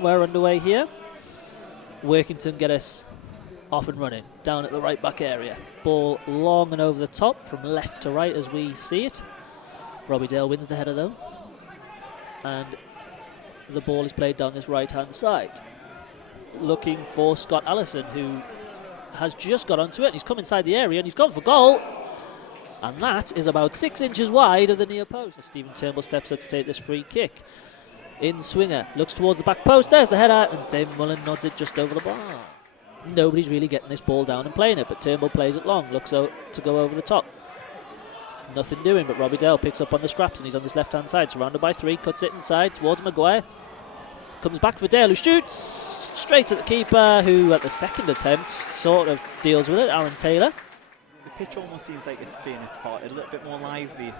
And we're underway here. Workington get us off and running down at the right back area. Ball long and over the top from left to right as we see it. Robbie Dale wins the header though, and the ball is played down this right hand side, looking for Scott Allison, who has just got onto it, and he's come inside the area and he's gone for goal, and that is about 6 inches wide of the near post. Stephen Turnbull steps up to take this free kick. In swinger, looks towards the back post, there's the header, and Dave Mullen nods it just over the bar. Nobody's really getting this ball down and playing it, but Turnbull plays it long, looks to go over the top. Nothing doing, but Robbie Dale picks up on the scraps, and he's on this left-hand side, surrounded by 3, cuts it inside towards Maguire. Comes back for Dale, who shoots straight at the keeper, who at the second attempt sort of deals with it, Aaron Taylor. The pitch almost seems like it's playing its part, a little bit more lively,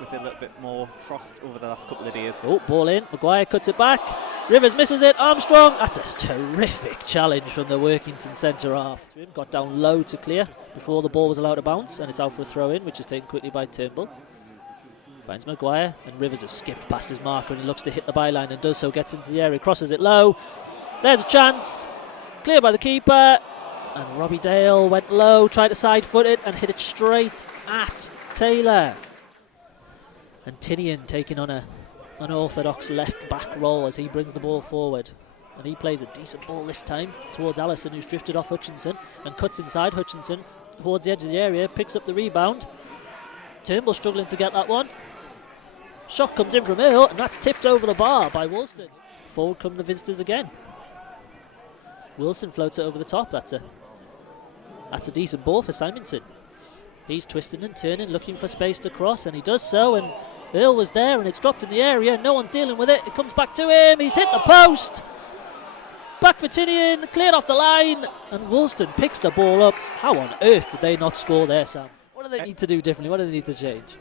with a little bit more frost over the last couple of days. Oh, ball in, Maguire cuts it back, Rivers misses it, Armstrong, that's a terrific challenge from the Workington centre-half. Got down low to clear before the ball was allowed to bounce, and it's out for a throw-in, which is taken quickly by Turnbull. Finds Maguire, and Rivers has skipped past his marker, and he looks to hit the byline, and does so, gets into the area, crosses it low. There's a chance, cleared by the keeper, and Robbie Dale went low, tried to side-foot it, and hit it straight at Taylor. And Tinian taking on an orthodox left-back role as he brings the ball forward. And he plays a decent ball this time towards Allison, who's drifted off Hutchinson, and cuts inside. Hutchinson towards the edge of the area, picks up the rebound. Turnbull struggling to get that one. Shot comes in from Earl, and that's tipped over the bar by Woolston. Forward come the visitors again. Wilson floats it over the top. That's a decent ball for Simonson. He's twisting and turning, looking for space to cross, and he does so, and Earl was there, and it's dropped in the area, no one's dealing with it. It comes back to him, he's hit the post. Back for Tinian, cleared off the line, and Woolston picks the ball up. How on earth did they not score there, Sam? What do they need to do differently? What do they need to change?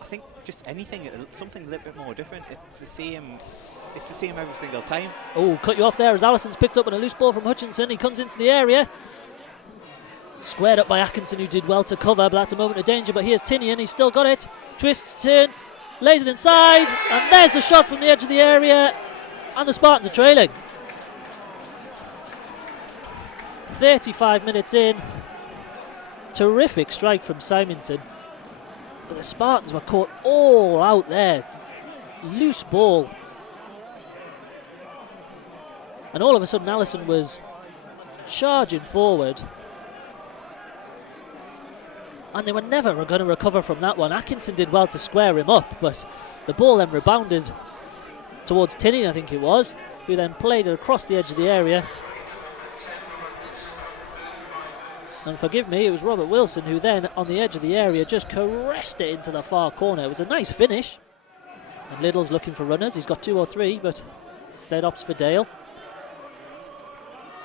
I think just anything, something a little bit more different. It's the same every single time. Oh, cut you off there as Allison's picked up on a loose ball from Hutchinson. He comes into the area. Squared up by Atkinson, who did well to cover, but that's a moment of danger. But here's Tinian, he's still got it. Twists, turn, lays it inside, and there's the shot from the edge of the area, and the Spartans are trailing. 35 minutes in. Terrific strike from Simonson. But the Spartans were caught all out there. Loose ball. And all of a sudden Allison was charging forward. And they were never going to recover from that one. Atkinson did well to square him up, but the ball then rebounded towards Tinian, I think it was, who then played it across the edge of the area. And forgive me, it was Robert Wilson who then, on the edge of the area, just caressed it into the far corner. It was a nice finish. And Liddell's looking for runners. He's got 2 or 3, but instead opts for Dale.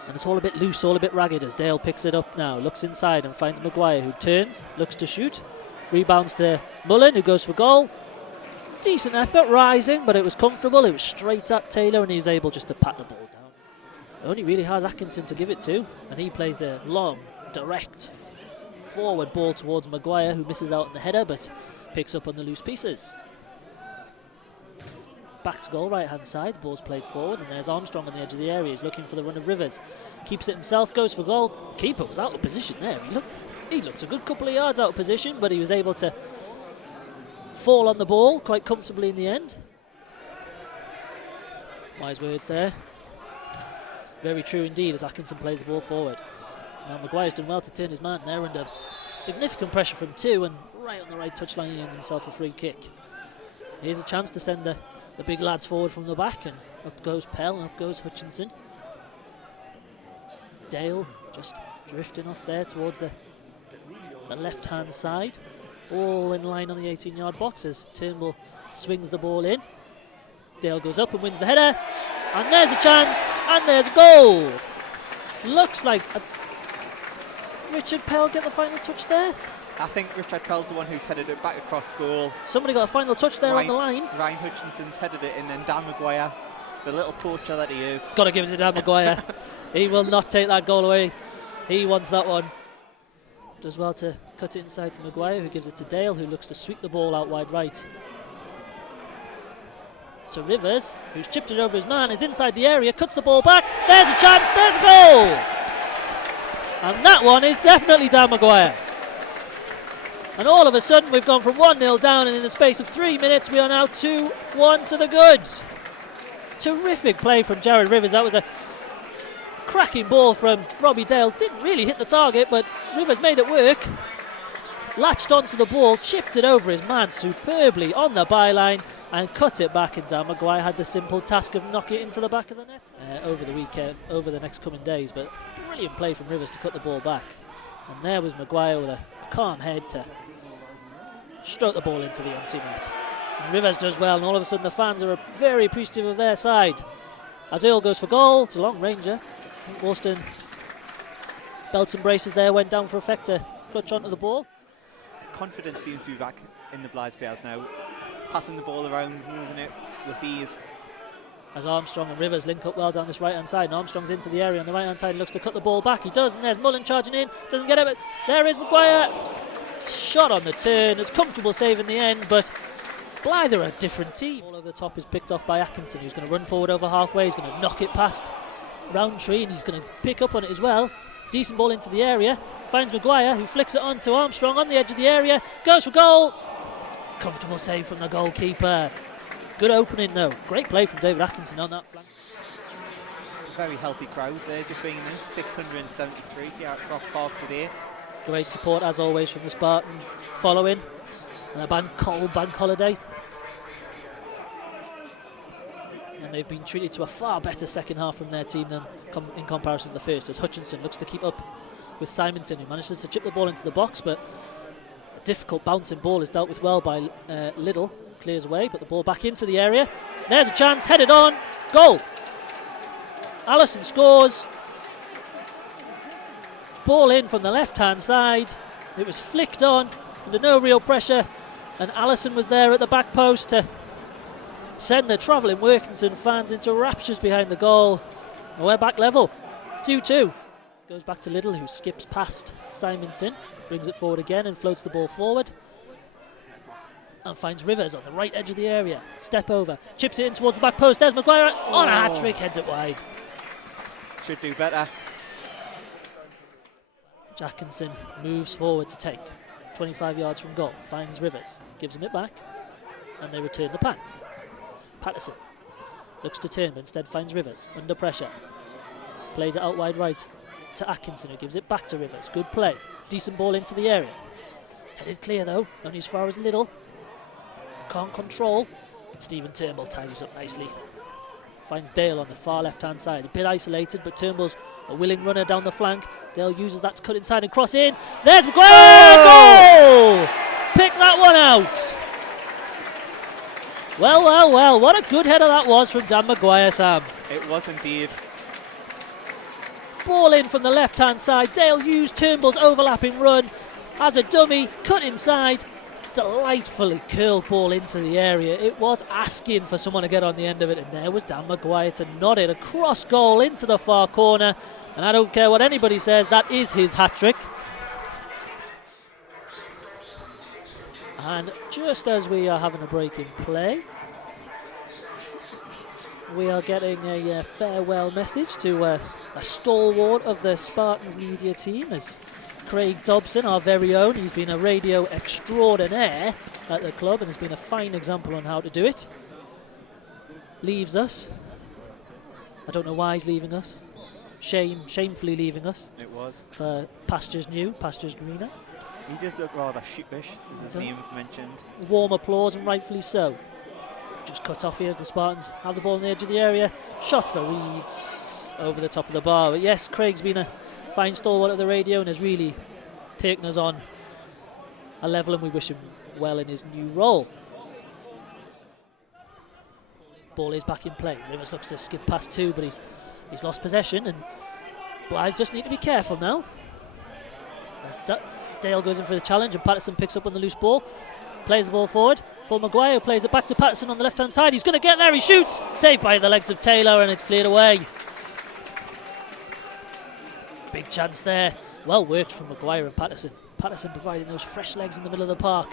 And it's all a bit loose, all a bit ragged as Dale picks it up now, looks inside and finds Maguire, who turns, looks to shoot. Rebounds to Mullen, who goes for goal. Decent effort, rising, but it was comfortable. It was straight at Taylor, and he was able just to pat the ball down. Only really has Atkinson to give it to, and he plays a long, direct forward ball towards Maguire, who misses out on the header, but picks up on the loose pieces. Back to goal, right hand side, the ball's played forward, and there's Armstrong on the edge of the area. He's looking for the run of Rivers, keeps it himself, goes for goal. Keeper was out of position there. He looked a good couple of yards out of position, but he was able to fall on the ball quite comfortably in the end. Wise words there. Very true indeed as Atkinson plays the ball forward. Now Maguire's done well to turn his man there under significant pressure from 2, and right on the right touchline he earns himself a free kick. Here's a chance to send the big lads forward from the back, and up goes Pell and up goes Hutchinson. Dale just drifting off there towards the left hand side, all in line on the 18-yard box as Turnbull swings the ball in. Dale goes up and wins the header, and there's a chance, and there's a goal. Looks like Richard Pell get the final touch there. I think Richard Pell's the one who's headed it back across goal. Somebody got a final touch there on the line. Ryan Hutchinson's headed it in, and Dan Maguire, the little poacher that he is. Got to give it to Dan Maguire. He will not take that goal away. He wants that one. Does well to cut it inside to Maguire, who gives it to Dale, who looks to sweep the ball out wide right. To Rivers, who's chipped it over his man, is inside the area, cuts the ball back. There's a chance, there's a goal! And that one is definitely Dan Maguire. And all of a sudden we've gone from 1-0 down, and in the space of 3 minutes we are now 2-1 to the good. Terrific play from Jared Rivers. That was a cracking ball from Robbie Dale. Didn't really hit the target, but Rivers made it work. Latched onto the ball, chipped it over his man superbly on the byline and cut it back, and Dan Maguire had the simple task of knocking it into the back of the net over the weekend, over the next coming days. But brilliant play from Rivers to cut the ball back. And there was Maguire with a calm head to stroke the ball into the empty net. And Rivers does well, and all of a sudden the fans are very appreciative of their side. As Earl goes for goal, it's a long ranger. Worston belts and braces there, went down for effect to clutch onto the ball. Confidence seems to be back in the Blyth players now. Passing the ball around, moving it with ease. As Armstrong and Rivers link up well down this right-hand side, and Armstrong's into the area on the right-hand side, looks to cut the ball back. He does, and there's Mullen charging in, doesn't get it, but there is Maguire. Shot on the turn, it's comfortable save in the end, but Blyth are a different team. All over the top is picked off by Atkinson, who's going to run forward over halfway. He's going to knock it past Roundtree, and he's going to pick up on it as well. Decent ball into the area, finds Maguire, who flicks it on to Armstrong on the edge of the area, goes for goal. Comfortable save from the goalkeeper. Good opening though. Great play from David Atkinson on that flank. Very healthy crowd there, just being in 673 here at Croft Park today. Great support as always from the Spartan following. And a bank holiday. And they've been treated to a far better second half from their team than in comparison to the first, as Hutchinson looks to keep up with Simonton, who manages to chip the ball into the box, but a difficult bouncing ball is dealt with well by Liddell. Clears away, but the ball back into the area. There's a chance, headed on, goal. Allison scores. Ball in from the left-hand side. It was flicked on under no real pressure, and Allison was there at the back post to send the travelling Workington fans into raptures behind the goal. And we're back level, 2-2. Goes back to Liddell, who skips past Simonton, brings it forward again and floats the ball forward. And finds Rivers on the right edge of the area. Step over, chips it in towards the back post. There's Maguire on a hat-trick, heads it wide. Should do better. Atkinson moves forward to take 25 yards from goal, finds Rivers, gives him it back, and they return the pass. Patterson looks to turn, but instead finds Rivers under pressure. Plays it out wide right to Atkinson, who gives it back to Rivers. Good play, decent ball into the area. Headed clear though, only as far as Liddell. Can't control. Stephen Turnbull ties up nicely. Finds Dale on the far left-hand side. A bit isolated, but Turnbull's a willing runner down the flank. Dale uses that to cut inside and cross in. There's Maguire! Goal! Pick that one out. Well, well, well. What a good header that was from Dan Maguire, Sam. It was indeed. Ball in from the left-hand side. Dale used Turnbull's overlapping run as a dummy, cut inside. Delightfully curled ball into the area. It was asking for someone to get on the end of it, and there was Dan Maguire to nod it across goal into the far corner. And I don't care what anybody says, that is his hat-trick. And just as we are having a break in play, we are getting a farewell message to a stalwart of the Spartans media team, as Craig Dobson, our very own, he's been a radio extraordinaire at the club and has been a fine example on how to do it. Leaves us. I don't know why he's leaving us. Shamefully leaving us. It was. For pastures new, pastures greener. He does look rather sheepish, as his name's mentioned. Warm applause, and rightfully so. Just cut off here as the Spartans have the ball on the edge of the area. Shot for Reeds over the top of the bar. But yes, Craig's been a fine stalwart at the radio and has really taken us on a level, and we wish him well in his new role. Ball is back in play. Rivers looks to skip past two, but he's lost possession, and Blyth just need to be careful now. As Dale goes in for the challenge and Patterson picks up on the loose ball. Plays the ball forward for Maguire, who plays it back to Patterson on the left-hand side. He's going to get there, he shoots! Saved by the legs of Taylor and it's cleared away. Big chance there. Well worked from Maguire and Patterson. Patterson providing those fresh legs in the middle of the park.